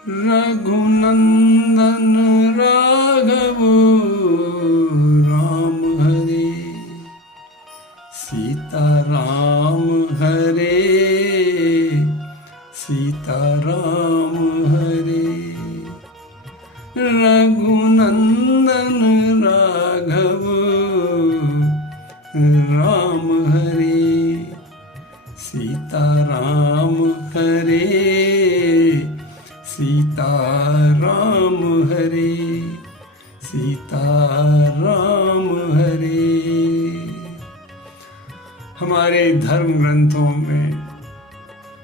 रघुनंदन राघव राम हरे, सीता राम हरे, सीता राम हरे। रघुनंदन राघव राम हरे, सीता राम हरे, सीता राम हरे, सीता राम हरे। हमारे धर्म ग्रंथों में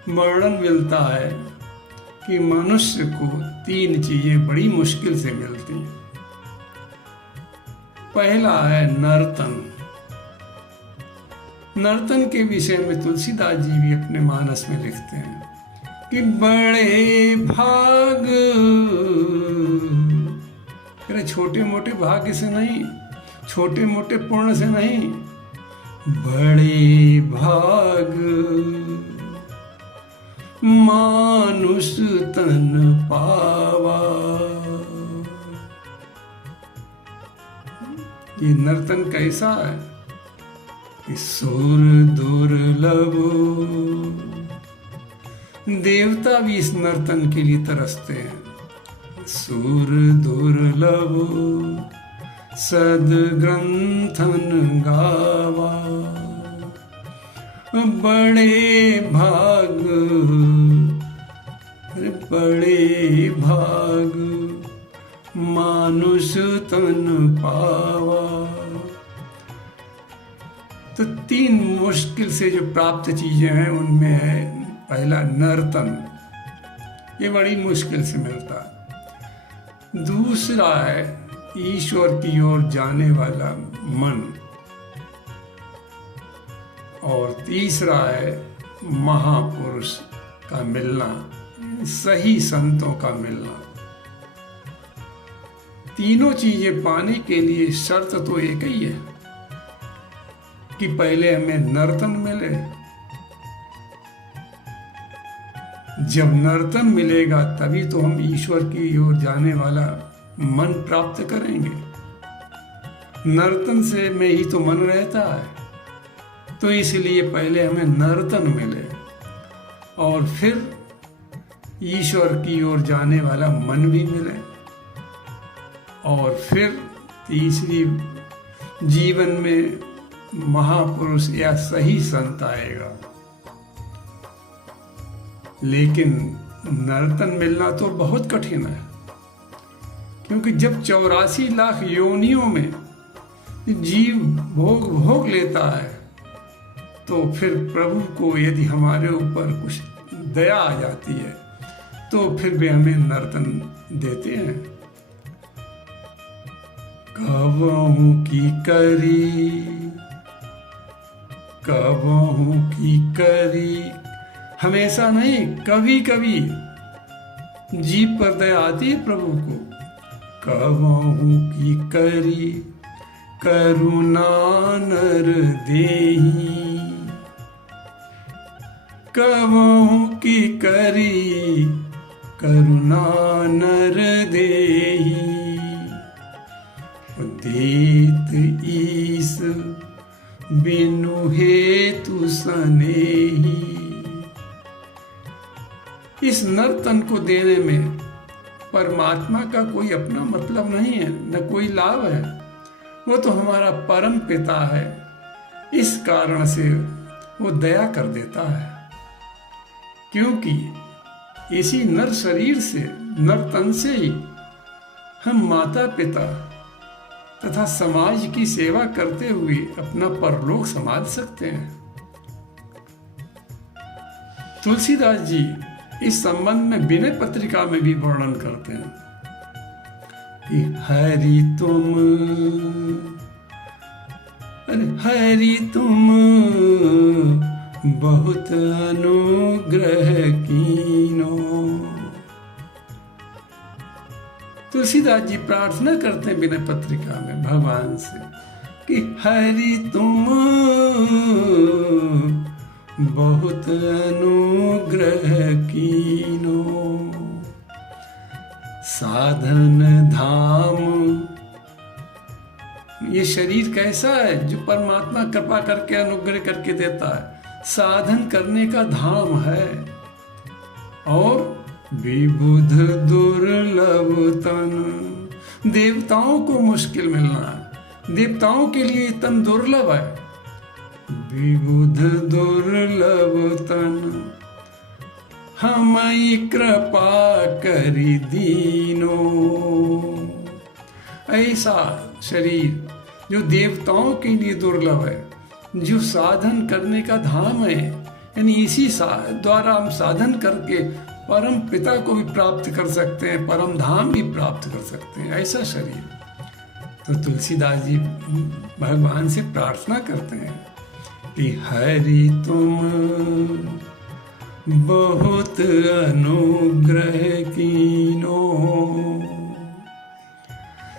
वर्णन मिलता है कि मनुष्य को 3 चीजें बड़ी मुश्किल से मिलती हैं। पहला है नर्तन। नर्तन के विषय में तुलसीदास जी भी अपने मानस में लिखते हैं कि बड़े भाग, छोटे मोटे भाग्य से नहीं, छोटे मोटे पुण्य से नहीं, बड़े भाग मानुष तन पावा। ये नर्तन कैसा है कि सुर दुर्लभ, देवता भी इस नर्तन के लिए तरसते हैं। सुर दुर्लभ सदग्रंथन गावा, बड़े भाग, बड़े भाग मानुष तन पावा। तो 3 मुश्किल से जो प्राप्त चीजें हैं उनमें है पहला नर्तन, ये बड़ी मुश्किल से मिलता है। दूसरा है ईश्वर की ओर जाने वाला मन, और तीसरा है महापुरुष का मिलना, सही संतों का मिलना। तीनों चीजें पाने के लिए शर्त तो एक ही है कि पहले हमें नर्तन मिले। जब नर्तन मिलेगा तभी तो हम ईश्वर की ओर जाने वाला मन प्राप्त करेंगे। नर्तन से में ही तो मन रहता है, तो इसलिए पहले हमें नर्तन मिले और फिर ईश्वर की ओर जाने वाला मन भी मिले, और फिर तीसरी जीवन में महापुरुष या सही संत आएगा। लेकिन नर्तन मिलना तो बहुत कठिन है, क्योंकि जब 84 लाख योनियों में जीव भोग लेता है, तो फिर प्रभु को यदि हमारे ऊपर कुछ दया आ जाती है तो फिर वे हमें नर्तन देते हैं। कबहू की करी, कबहू की करी, हमेशा नहीं, कभी कभी जीव पर दया आती है प्रभु को। कबहू की करी करुणा नर देही, कबहू की करी करुणा नर देही, देत ईस बिनु हेतु सनेही। इस नर्तन को देने में परमात्मा का कोई अपना मतलब नहीं है, न कोई लाभ है। वो तो हमारा परम पिता है, इस कारण से वो दया कर देता है, क्योंकि इसी नर शरीर से, नर तन से ही हम माता पिता तथा समाज की सेवा करते हुए अपना परलोक संभाल सकते हैं। तुलसीदास जी इस संबंध में विनय पत्रिका में भी वर्णन करते हैं कि हरि तुम, हरि तुम बहुत अनुग्रह कीनो। तुलसीदास जी प्रार्थना करते हैं विनय पत्रिका में भगवान से कि हरि तुम बहुत अनुग्रह कीनो। साधन धाम। ये शरीर कैसा है जो परमात्मा कृपा करके अनुग्रह करके देता है, साधन करने का धाम है। और विबुध दुर्लभ तन, देवताओं को मुश्किल मिलना है, देवताओं के लिए तन दुर्लभ है। विबुध दुर्लभ तन, हमई कृपा करी दीनो। ऐसा शरीर जो देवताओं के लिए दुर्लभ है, जो साधन करने का धाम है, यानी इसी द्वारा हम साधन करके परम पिता को भी प्राप्त कर सकते हैं, परम धाम भी प्राप्त कर सकते हैं, ऐसा शरीर। तो तुलसीदास जी भगवान से प्रार्थना करते हैं कि हरि तुम बहुत अनुग्रह कीनो,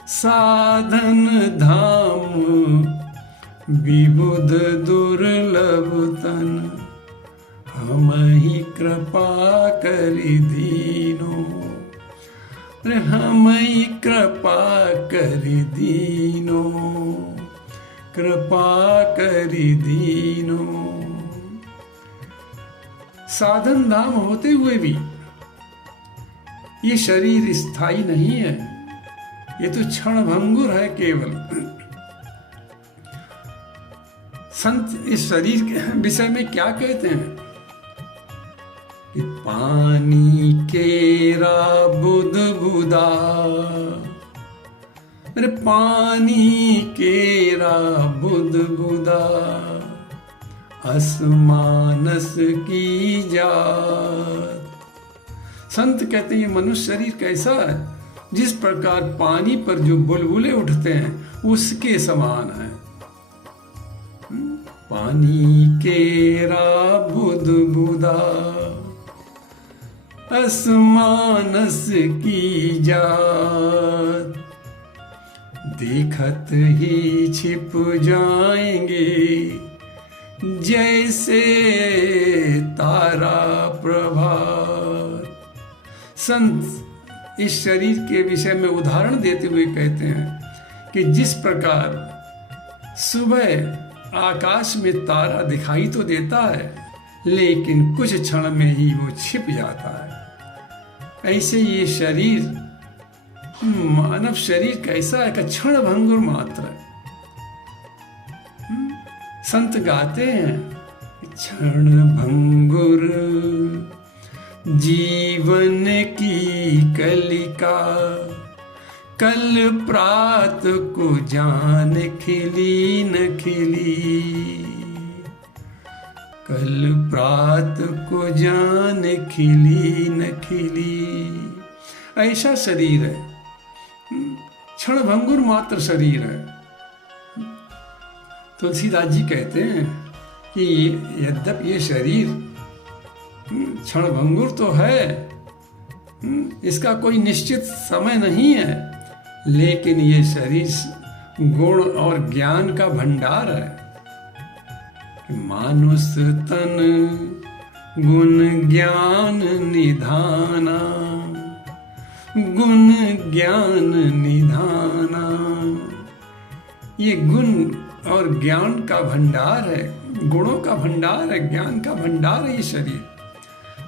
साधन धाम विबुध दुर्लभ तन, हमहि कृपा करि दीनो। अरे हमहि कृपा करि दीनो, कृपा करि दीनो। साधन धाम होते हुए भी ये शरीर स्थायी नहीं है, ये तो क्षण भंगुर है केवल। संत इस शरीर के विषय में क्या कहते हैं कि पानी केरा बुध बुदा, अरे पानी केरा बुध बुदा, असमानस की जात। संत कहते हैं ये मनुष्य शरीर कैसा है, जिस प्रकार पानी पर जो बुलबुले उठते हैं उसके समान है। पानी केरा बुध बुदा, असमानस की जात, देखत ही छिप जाएंगे जैसे तारा प्रभात। संत इस शरीर के विषय में उदाहरण देते हुए कहते हैं कि जिस प्रकार सुबह आकाश में तारा दिखाई तो देता है, लेकिन कुछ क्षण में ही वो छिप जाता है, ऐसे ये शरीर, मानव शरीर कैसा है कि क्षण भंगुर मात्र है। संत गाते हैं क्षण भंगुर जीवन की कलिका, कल प्रात को जान खिली न खिली, कल प्रात को जान खिली न खिली। ऐसा शरीर है, क्षण भंगुर मात्र शरीर है। तुलसीदास जी कहते हैं कि यद्यपि ये शरीर क्षण भंगुर तो है, इसका कोई निश्चित समय नहीं है, लेकिन ये शरीर गुण और ज्ञान का भंडार है। मानुष तन गुण ज्ञान निधाना, गुण ज्ञान निधाना। ये गुण और ज्ञान का भंडार है, गुणों का भंडार है, ज्ञान का भंडार है ये शरीर।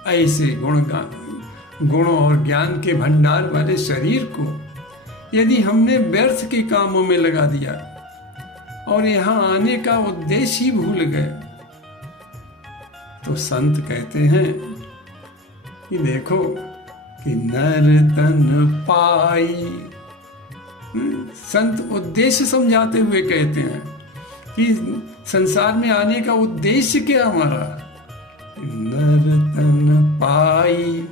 ऐसे गुण और ज्ञान के भंडार वाले शरीर को यदि हमने व्यर्थ के कामों में लगा दिया और यहाँ आने का उद्देश्य ही भूल गए, तो संत कहते हैं कि देखो कि नर तन पाई। संत उद्देश्य समझाते हुए कहते हैं कि संसार में आने का उद्देश्य क्या हमारा। नर तन पाई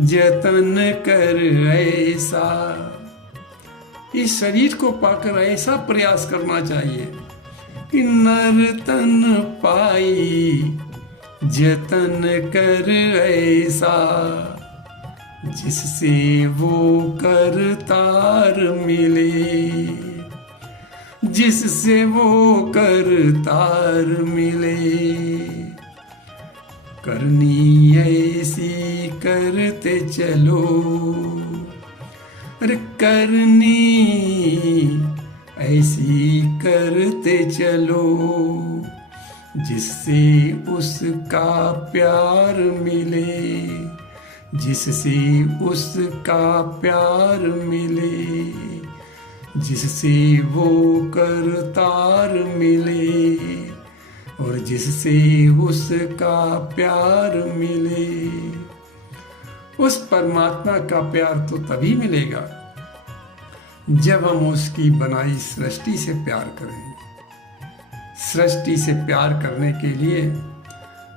जतन कर ऐसा, इस शरीर को पाकर ऐसा प्रयास करना चाहिए कि नर तन पाई जतन कर ऐसा, जिससे वो करतार मिले, जिससे वो करतार मिले। करनी ऐसी करते चलो, अरे करनी ऐसी करते चलो जिससे उसका प्यार मिले, जिससे उसका प्यार मिले, जिससे वो करतार मिले, और जिससे उसका प्यार मिले। उस परमात्मा का प्यार तो तभी मिलेगा जब हम उसकी बनाई सृष्टि से प्यार करेंगे। सृष्टि से प्यार करने के लिए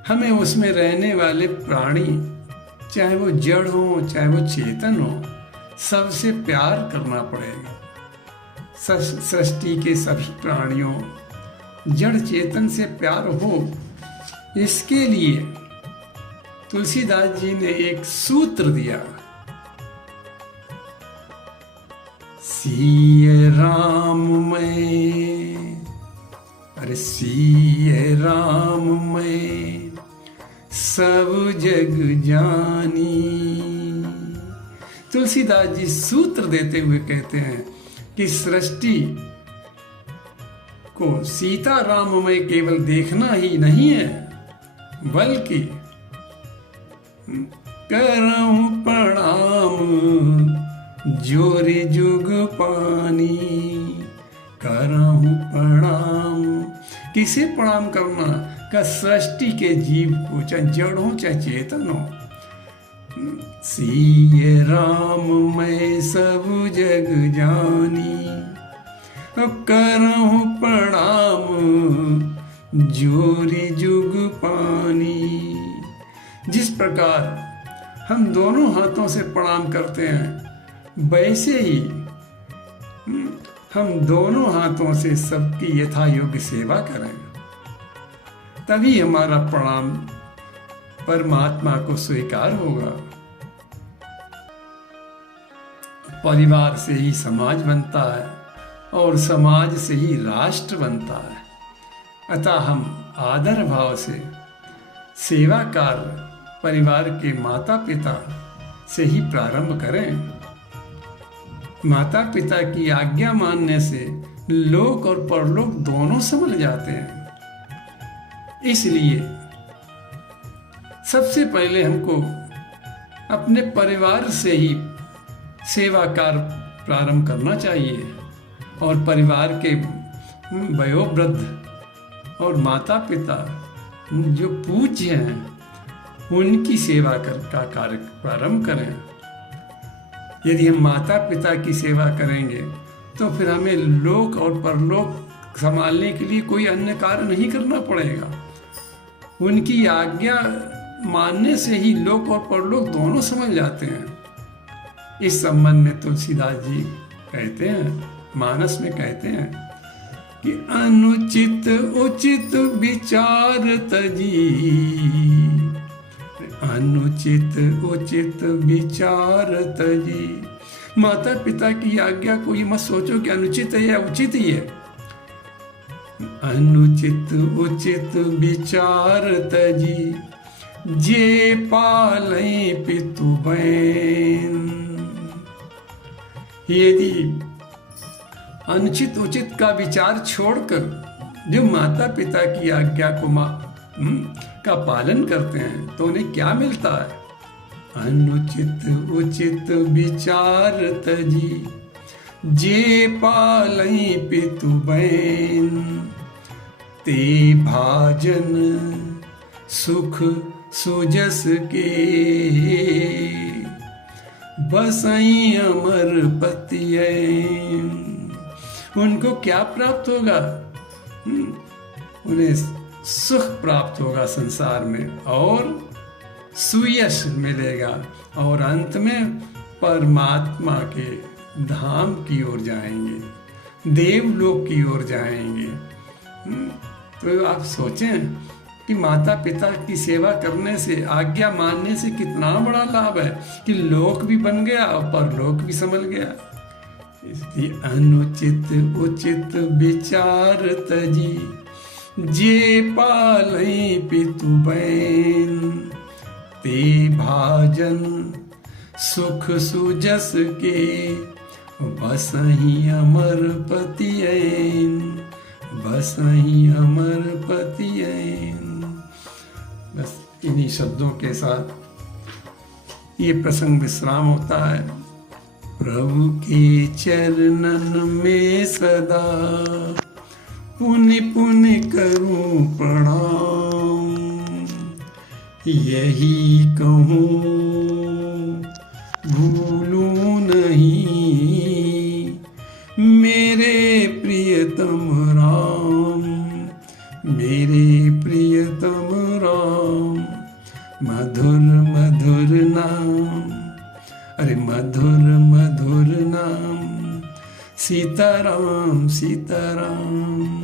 हमें उसमें रहने वाले प्राणी, चाहे वो जड़ हो चाहे वो चेतन हो, सबसे प्यार करना पड़ेगा। सृष्टि के सभी प्राणियों, जड़ चेतन से प्यार हो, इसके लिए तुलसीदास जी ने एक सूत्र दिया, सिय राम मैं, अरे सिय राम मैं सब जग जानी। तुलसीदास जी सूत्र देते हुए कहते हैं कि सृष्टि को सीता राम में केवल देखना ही नहीं है, बल्कि करऊं प्रणाम जोरे जुग पानी। करऊं प्रणाम, किसे प्रणाम करना? का सृष्टि के जीव को, चाहे जड़ हो चाहे चेतन हो। सिय राम मैं सब जग जानी, करऊं प्रणाम जोरी जुग पानी। जिस प्रकार हम दोनों हाथों से प्रणाम करते हैं, वैसे ही हम दोनों हाथों से सबकी यथा योग्य सेवा करें, तभी हमारा प्रणाम परमात्मा को स्वीकार होगा। परिवार से ही समाज बनता है और समाज से ही राष्ट्र बनता है। अतः हम आदर भाव से सेवा कार्य परिवार के माता पिता से ही प्रारंभ करें। माता पिता की आज्ञा मानने से लोक और परलोक दोनों संभल जाते हैं। इसलिए सबसे पहले हमको अपने परिवार से ही सेवा कार्य प्रारंभ करना चाहिए, और परिवार के वयोवृद्ध और माता पिता जो पूज्य हैं, उनकी सेवा का कार्य प्रारंभ करें। यदि हम माता पिता की सेवा करेंगे तो फिर हमें लोक और परलोक संभालने के लिए कोई अन्य कार्य नहीं करना पड़ेगा। उनकी आज्ञा मानने से ही लोक और परलोक दोनों समझ जाते हैं। इस संबंध में तुलसीदास जी कहते हैं, मानस में कहते हैं कि अनुचित उचित विचार तजी, अनुचित उचित विचार तजी। माता पिता की आज्ञा को ये मत सोचो कि अनुचित है या उचित ही है। अनुचित उचित विचार तजी, जे पाले पितु बहन। यदि अनुचित उचित का विचार छोड़कर जो माता पिता की आज्ञा को का पालन करते हैं तो उन्हें क्या मिलता है? अनुचित उचित विचार तजी, जे पालई पितु बहन। ते भाजन सुख सुजस के, बसई अमर पतिये। उनको क्या प्राप्त होगा? उन्हें सुख प्राप्त होगा संसार में, और सुयश मिलेगा, और अंत में परमात्मा के धाम की ओर जाएंगे, देवलोक की ओर जाएंगे। तो आप सोचें कि माता पिता की सेवा करने से, आज्ञा मानने से कितना बड़ा लाभ है कि लोक भी बन गया और परलोक भी संभल गया। इसलिए अनुचित उचित विचार तजी, जे पालई पितु बहन। ते भाजन सुख सुजस के बसहि अमर पति ऐन, बसहि अमर पति ऐन। बस इन्हीं शब्दों के साथ ये प्रसंग विश्राम होता है। प्रभु के चरणन में सदा पुण्य पुण्य करूं प्रणाम, यही कहूँ भूलूं नहीं मेरे प्रियतम राम, मेरे प्रियतम राम। मधुर मधुर नाम, अरे मधुर मधुर नाम, सीताराम सीताराम।